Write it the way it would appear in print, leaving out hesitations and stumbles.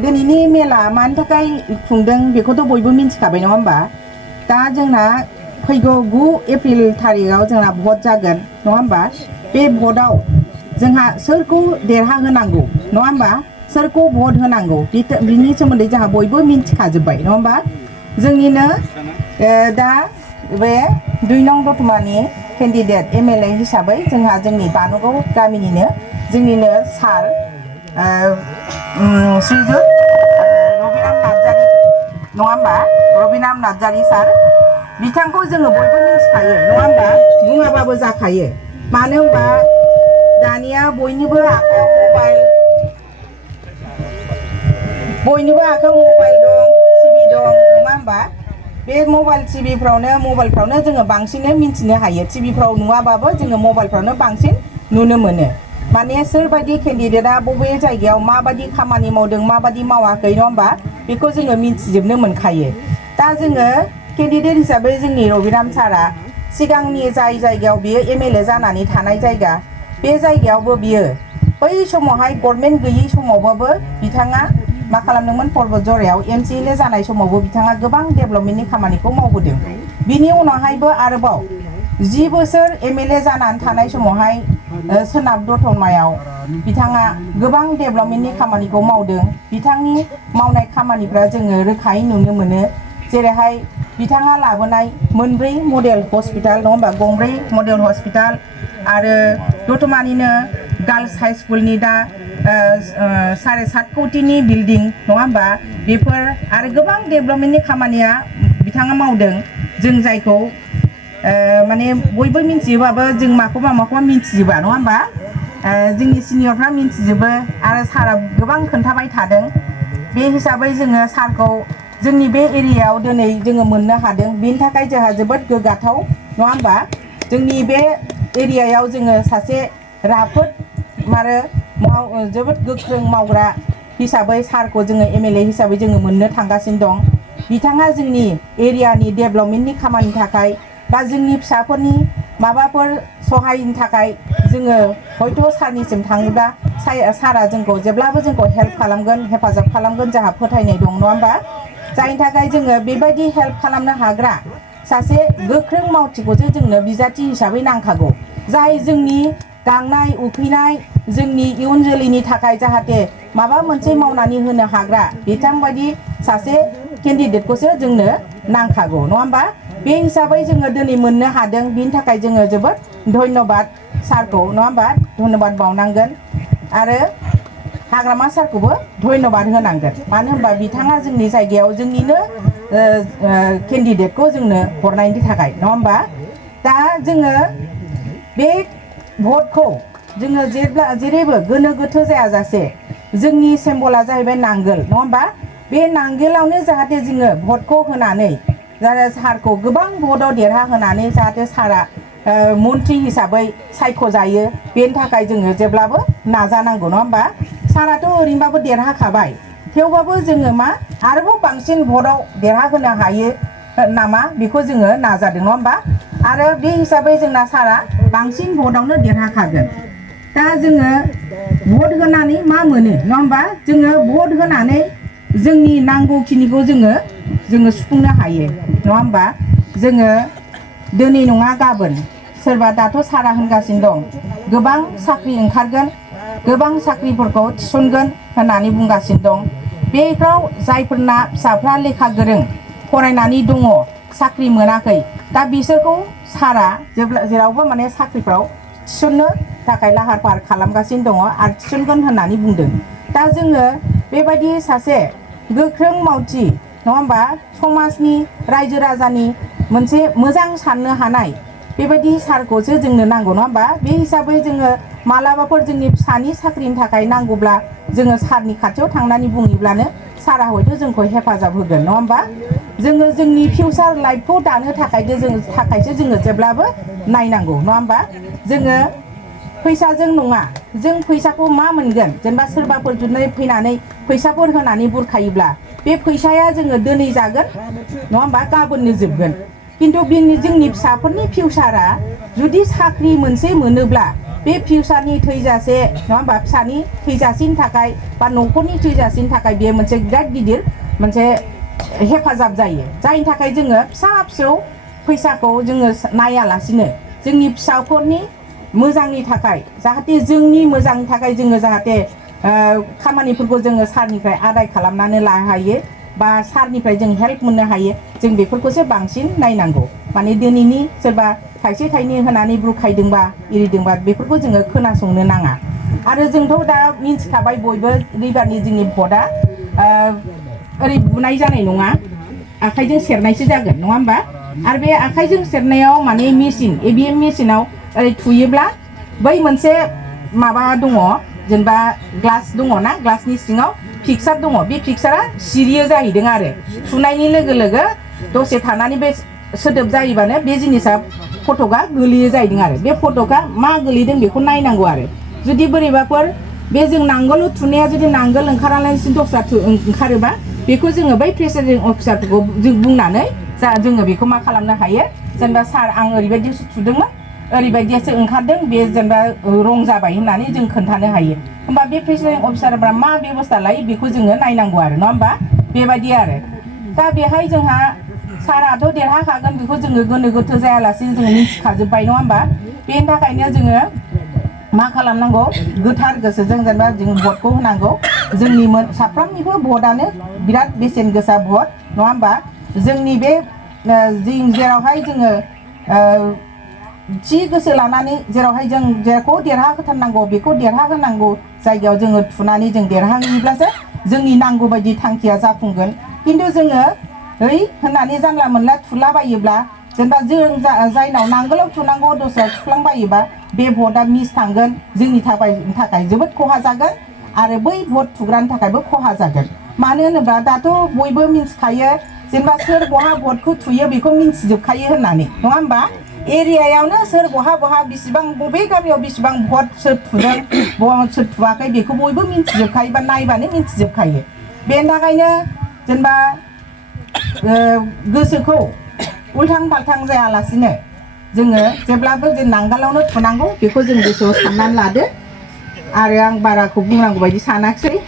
दिनैनि मेला मानि थाखाय खुंदों बेखौथ' बयबो मिन्थिखाबाय नङा होमबा दा जोंना फैगौ 9 एप्रिल थारिखआव जोंना भट जागोन नङा होमबा बे भटआव जोंहा सोरखौ देरहाहोनांगौ नङा होमबा सोरखौ भट होनांगौ बिनि सोमोन्दै जोंहा बयबो मिन्थिखाजोब्बाय नङा होमबा जोंनिनो दा बे 2 नं दतमानि केन्डिडेट एमएलए हिसाबै जोंहा जोंनि बानुगाव गामिनिनो जोंनिनो सार श्रीजुत रबिराम नार्जारी नङा होमबा रबिराम नार्जारी सार बिथांखौ जोङो बयबो मिन्थिखायो नङा होमबा बुङाबाबो जाखायो मानो होमबा दानिया बयनिबो आखायाव मबाइल दं टिभि दं नङा होमबा बे मबाइल मबाइलफ्रावनो जोङो बांसिनै मिन्थिनो हायो टिभिफ्राव नुवाबाबो जोङो मबाइलफ्रावनो बांसिन नुनो मोनो माने सोरबायदि केन्डिडेटआ बबे जायगायाव माबायदि खामानि मावदों माबायदि मावाखै नङा होमबा बेखौ जोङो मिन्थिजोबनो मोनखायो दा जोङो केन्डिडेट हिसाबै जोंनि रबिराम सारा सिगांनि जाय जायगायाव बियो एमएलए जानानै थानाय जायगा बे जायगायावबो बियो बै समावहाय गभर्नमेन्ट गैयै समावबाबो बिथाङा मा खालामदोंमोन पर्बतझरायाव एमसिएलए जानाय समावबो बिथाङा गोबां डेभेलपमेन्टनि खामानिखौ मावबोदों बिनि उनावहायबो आरोबाव 10 बोसोर एमएलए जानानै थानाय समावहाय सोनाब दतमायाव बिथाङा गोबां डेभेलपमेन्टनि खामानिखौ मावदों बिथांनि मावनाय खामानिफ्रा जोङो रोखायै नुनो मोनो जेरैहाय बिथाङा लाबोनाय मोनब्रै मडेल हस्पिटाल नङा होमबा गंब्रै मडेल हस्पिटाल आरो दतमानिनो गार्लस हाई स्कुलनि दा 7.5 कोटिनि बिल्डिं नङा होमबा बेफोर आरो गोबां डेभेलपमेन्टनि खामानिया बिथाङा मावदों जों जायखौ माने बयबो मिन्थियोबाबो जों माखौबा मिन्थिजोबा नङा होमबा जोंनि सिनियरफ्रा मिन्थिजोबो आरो सारा गोबां खोन्थाबाय थादों बे हिसाबै जोङो सारखौ जोंनि बे एरियायाव दिनै जोङो मोननो हादों बेनि थाखाय जोंहा जोबोद गोग्गाथाव नङा होमबा जोंनि बे एरियायाव जोङो सासे राफोद आरो जोबोद गोख्रों मावग्रा हिसाबै सारखौ जोङो एमएलए हिसाबै जोङो मोननो थांगासिनो दं बिथाङा जोंनि एरियानि डेभेलपमेन्टनि खामानिनि थाखाय बा जोंनि फिसाफोरनि माबाफोर सहायनि थाखाय जोङो हयथ' सारनिसिम थाङोब्ला सारा जोंखौ जेब्लाबो जोंखौ हेल्प खालामगोन हेफाजाब खालामगोन जोंहा फोथायनाय दं नङा होमबा जायनि थाखाय जोङो बेबायदि हेल्प खालामनो हाग्रा सासे गोख्रों मावथिखौसो जोंनो बिजाथि हिसाबै नांखागौ जाय जोंनि गांनाय उखैनाय जोंनि इयुन जोलैनि थाखाय जाहाथे माबा मोनसे मावनानै होनो हाग्रा बिथांबायदि सासे केन्डिडेटखौसो जोंनो नांखागौ नङा होमबा बे हिसाबै जोङो दिनै मोननो हादों बिनि थाखाय जोङो जोबोद धन्यबाद सारखौ नङा होमबा धन्यबाद बावनांगोन आरो हाग्रामा सारखौबो धन्यबाद होनांगोन मानो होनबा बिथाङा जोंनि जायगायाव जोंनिनो केन्डिडेटखौ जोंनो हरनायनि थाखाय नङा होमबा दा जोङो बे भटखौ जोङो जेरैबो गोनो गोथो जायाजासे जोंनि सिम्बला जाहैबाय नांगोल नङा होमबा बे नांगोलावनो जाहाथे जोङो भटखौ होनानै सारखौ गोबां भटआव देरहाहोनानै जाहाथे सारा मन्त्रि हिसाबै सायख'जायो बेनि थाखाय जोङो जेब्लाबो नाजानांगौ नङा होमबा साराथ' ओरैनोबाबो देरहाखाबाय थेवबाबो जोङो मा आरोबाव बांसिन भटआव देरहाहोनो हायो नामा बेखौ जोङो नाजादों नङा होमबा आरो बे हिसाबै जोंना सारा बांसिन भटआवनो देरहाखागोन दा जोङो भट होनानै मा मोनो नङा होमबा जोङो भट होनानै जोंनि नांगौखिनिखौ जोङो सुफुंनो हायो नङा होमबा जोङो दिनै नङा गाबोन सोरबा दाथ' सारा होनगासिनो दं गोबां साख्रि ओंखारगोन गोबां साख्रिफोरखौ थिसनगोन होननानै बुंगासिनो दं बेफ्राव जायफोरना फिसाफ्रा लेखा गोरों फरायनानै दङ साख्रि मोनाखै दा बिसोरखौ सारा जेरावबो माने साख्रिफ्राव थिसननो थाखाय लाहार फाहार खालामगासिनो दङ आरो थिसनगोन होननानै बुंदों दा जोङो बेबायदि सासे गोख्रों मावथि नङा होमबा समाजनि रायजो राजानि मोनसे मोजां साननो हानाय बेबायदि सारखौसो जोंनो नांगौ नङा होमबा बे हिसाबै जोङो मालाबाफोर जोंनि फिसानि साख्रिनि थाखाय नांगौब्ला जोङो सारनि खाथियाव थांनानै बुङोब्लानो सारा हयथ' जोंखौ हेफाजाब होगोन नङा होमबा जोङो जोंनि फिउचार लाइफखौ दानो थाखायसो जोङो जेब्लाबो नायनांगौ नङा होमबा जोङो फैसाजों नङा जों फैसाखौ मा मोनगोन जेनेबा सोरबाफोर जुदि फैनानै फैसाफोर होनानै बुरखायोब्ला बे फैसाया जोङो दिनै जागोन नङा होमबा गाबोननो जोबगोन खिन्थु जोंनि फिसाफोरनि फिउचारा जुदि साख्रि मोनसे मोनोब्ला बे फिउचारनि थैजासे नङा होमबा फिसानि थैजासेनि थाखाय बा न'खरनि थैजासेनि थाखाय बेयो मोनसे बिराद गिदिर मोनसे हेफाजाब जायो जायनि थाखाय जोङो फिसा फिसौ फैसाखौ जोङो नायालासिनो जोंनि फिसाफोरनि मोजांनि थाखाय जाहाथे जोंनि मोजांनि थाखाय जोङो जाहाथे खामानिफोरखौ जोङो सारनिफ्राय आदाय खालामनानै लानो हायो बा सारनिफ्राय जों हेल्प मोननो हायो जों बेफोरखौसो बांसिन नायनांगौ माने दिनैनि सोरबा थाइसे थाइनै होनानै बुरखायदोंबा इरिदोंबा बेफोरखौ जोङो खोनासंनो नाङा आरो जोंथ' दा मिन्थिखाबाय बयबो रैबारनि जोंनि भटआ ओरै बुनाय जानाय नङा आखाइजों सेरनायसो जागोन नङा होमबा आरो बे आखाइजों सेरनायाव माने मेसिन EVM मेसिनाव ओरै थुयोब्ला बै मोनसे माबा दङ जेनेबा ग्लास दङ ना ग्लासनि सिङाव पिक्सार दङ बे पिक्सारा सिरियो जाहैदों आरो थुनायनि लोगो लोगो दसे थानानै बे सोदोब जायोबानो बे जिनिसा फटकआ गोलैयो जाहैदों आरो बे फटकआ मा गोलैदों बेखौ नायनांगौ आरो जुदि बोरैबाफोर बे जों नांगोल थुनाया जुदि नांगोल ओंखारालासिनो दस्रा ओंखारोबा बेखौ जोङो बै प्रेसिडेन्ट अफिसारफोरखौ जों बुंनानै जोङो बेखौ मा खालामनो हायो जेनेबा सार आं ओरैबायदिसो थुदोंमोन ओरैबायदियासो ओंखारदों बे जेनेबा रं जाबाय होननानै जों खोन्थानो हायो होमबा बे प्रेसिडेन्ट अफिसारफ्रा मा बेबस्था लायो बेखौ जोङो नायनांगौ आरो नङा होमबा बेबायदि आरो दा बेहाय जोंहा साराथ' देरहाखागोन बेखौ जोङो गोनो गोथो जायालासिनो जोङो मिथिखाजोब्बाय नङा होमबा बेनि थाखायनो जोङो मा खालामनांगौ गोथार गोसोजों जेनेबा जों भटखौ होनांगौ जोंनि साफ्रोमनिबो भटआनो बिराद बेसेन गोसा भट नङा होमबा जोंनि बे जेरावहाय जोङो थि गोसो लानानै जेरावहाय जों जेखौ देरहाहोथारनांगौ बेखौ देरहाहोनांगौ जायगायाव जोङो थुनानै जों देरहाहैयोब्लासो जोंनि नांगौ बायदि थांखिया जाफुंगोन खिन्थु जोङो ओइ होननानै जानला मोनला थुलाबायोब्ला जेनेबा जों जायनाव नांगोलाव थुनांगौ दस्रा थुफ्लांबायोबा बे भटआ मिस थांगोन जोंनि थाखाय जोबोद खहा जागोन आरो बै भट थुग्रानि थाखायबो खहा जागोन मानो होनोब्ला दाथ' बयबो मिन्थिखायो जेनेबा सोर बहा भटखौ थुयो बेखौ मिन्थिजोबखायो होननानै नङा होमबा एरियायावनो सोर बहा बेसेबां बबे गामियाव बेसेबां भट सोर थुदों सोर थुवाखै बेखौ बयबो मिन्थिजोबखायो बा नायबानो मिन्थिजोबखायो बेनि थाखायनो जेनेबा गोसोखौ उल्थां फाल्थां जायालासिनो जोङो जेब्लाबो जों नांगालावनो थुनांगौ बेखौ जों गोसोआव साननानै लादो आरो आं बाराखौ बुंनांगौ बायदि सानाखिसै